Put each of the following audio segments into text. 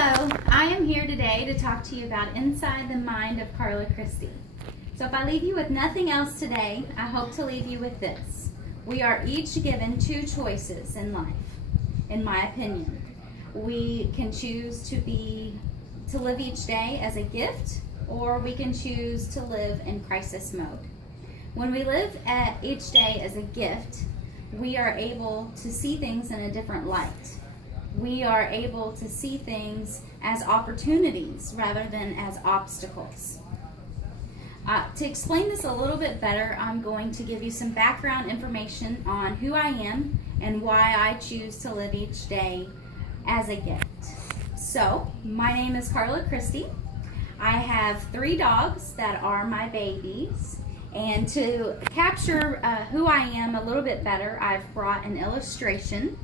Hello, I am here today to talk to you about Inside the Mind of Carla Christie. So if I leave you with nothing else today, I hope to leave you with this. We are each given two choices in life, in my opinion. We can choose to live each day as a gift, or we can choose to live in crisis mode. When we live each day as a gift, we are able to see things in a different light. We are able to see things as opportunities rather than as obstacles. To explain this a little bit better, I'm going to give you some background information on who I am and why I choose to live each day as a gift. So, my name is Carla Christie. I have 3 dogs that are my babies. And to capture who I am a little bit better, I've brought an illustration.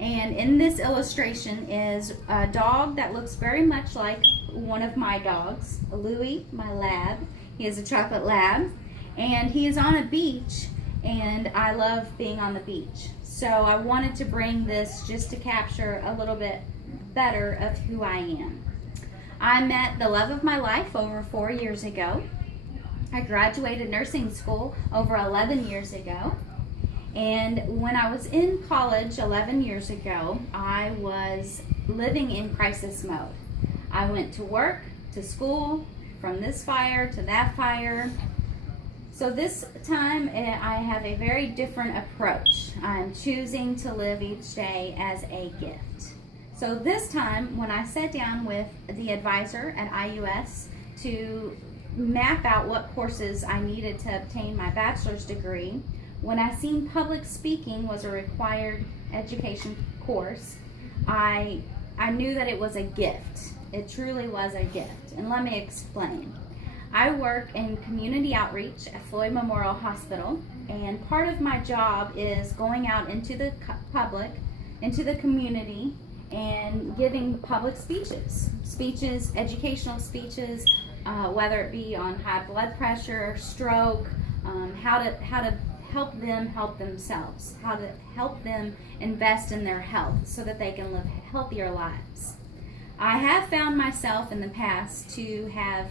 And in this illustration is a dog that looks very much like one of my dogs, Louie, my lab. He is a chocolate lab, and he is on a beach, and I love being on the beach. So I wanted to bring this just to capture a little bit better of who I am. I met the love of my life over 4 years ago. I graduated nursing school over 11 years ago. And when I was in college 11 years ago, I was living in crisis mode. I went to work, to school, from this fire to that fire. So this time I have a very different approach. I'm choosing to live each day as a gift. So this time when I sat down with the advisor at IUS to map out what courses I needed to obtain my bachelor's degree, when I seen public speaking was a required education course, I knew that it was a gift. It truly was a gift. And let me explain. I work in community outreach at Floyd Memorial Hospital, and part of my job is going out into the public, into the community, and giving public speeches, educational speeches, whether it be on high blood pressure, stroke, how to help them help themselves, how to help them invest in their health so that they can live healthier lives. I have found myself in the past to have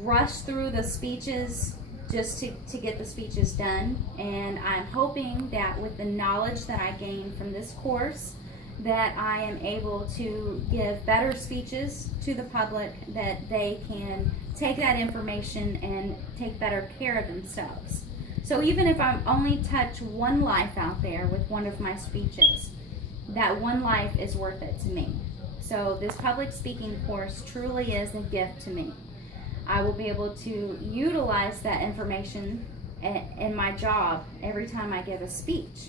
rushed through the speeches just to get the speeches done, and I'm hoping that with the knowledge that I gained from this course that I am able to give better speeches to the public, that they can take that information and take better care of themselves. So even if I only touch one life out there with one of my speeches, that one life is worth it to me. So this public speaking course truly is a gift to me. I will be able to utilize that information in my job every time I give a speech.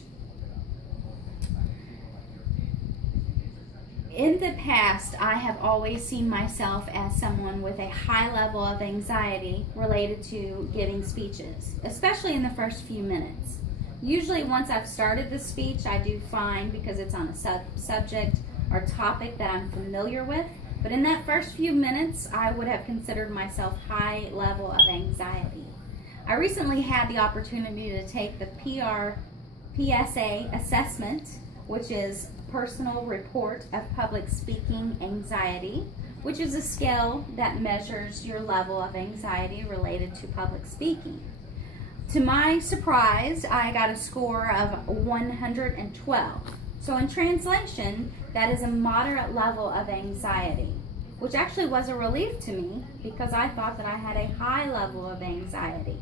In the past, I have always seen myself as someone with a high level of anxiety related to giving speeches, especially in the first few minutes. Usually once I've started the speech, I do fine because it's on a subject or topic that I'm familiar with. But in that first few minutes, I would have considered myself high level of anxiety. I recently had the opportunity to take the PSA assessment, which is Personal Report of Public Speaking Anxiety, which is a scale that measures your level of anxiety related to public speaking. To my surprise, I got a score of 112. So in translation, that is a moderate level of anxiety, which actually was a relief to me because I thought that I had a high level of anxiety.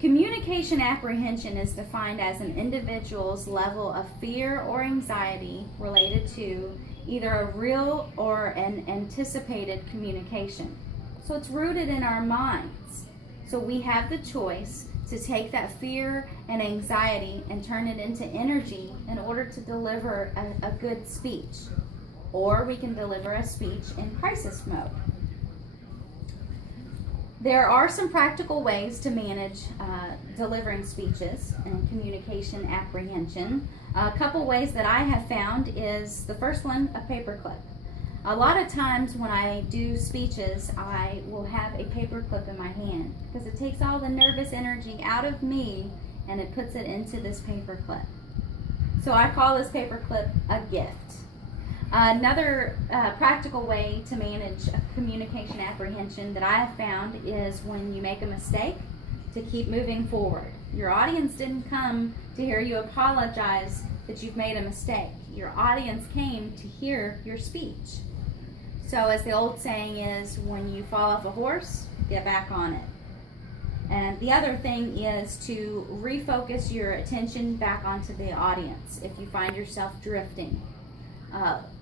Communication apprehension is defined as an individual's level of fear or anxiety related to either a real or an anticipated communication. So it's rooted in our minds. So we have the choice to take that fear and anxiety and turn it into energy in order to deliver a good speech. Or we can deliver a speech in crisis mode. There are some practical ways to manage delivering speeches and communication apprehension. A couple ways that I have found is the first one, a paperclip. A lot of times when I do speeches, I will have a paperclip in my hand because it takes all the nervous energy out of me and it puts it into this paperclip. So I call this paperclip a gift. Another practical way to manage communication apprehension that I have found is when you make a mistake, to keep moving forward. Your audience didn't come to hear you apologize that you've made a mistake. Your audience came to hear your speech. So as the old saying is, when you fall off a horse, get back on it. And the other thing is to refocus your attention back onto the audience. If you find yourself drifting,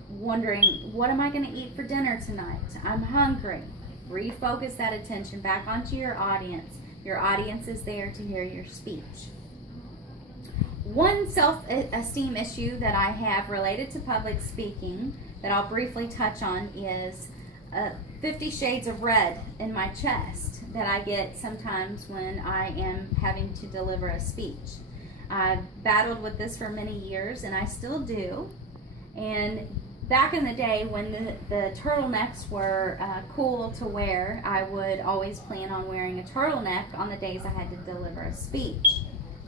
wondering, what am I going to eat for dinner tonight? I'm hungry. Refocus that attention back onto your audience. Your audience is there to hear your speech. One self-esteem issue that I have related to public speaking that I'll briefly touch on is 50 shades of red in my chest that I get sometimes when I am having to deliver a speech. I've battled with this for many years, and I still do. And back in the day when the turtlenecks were cool to wear, I would always plan on wearing a turtleneck on the days I had to deliver a speech.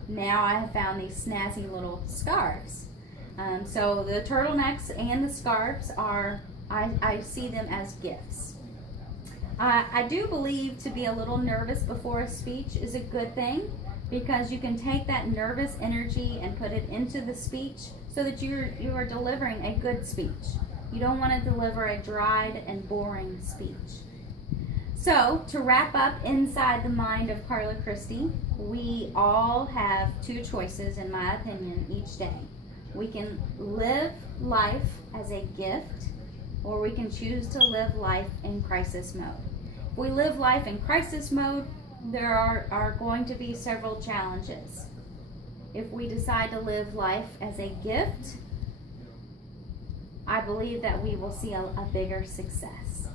Now I have found these snazzy little scarves. So the turtlenecks and the scarves are, I see them as gifts. I do believe to be a little nervous before a speech is a good thing, because you can take that nervous energy and put it into the speech so that you are delivering a good speech. You don't want to deliver a dried and boring speech. So, to wrap up inside the mind of Carla Christie, we all have two choices, in my opinion, each day. We can live life as a gift, or we can choose to live life in crisis mode. If we live life in crisis mode, there are going to be several challenges. If we decide to live life as a gift, I believe that we will see a bigger success.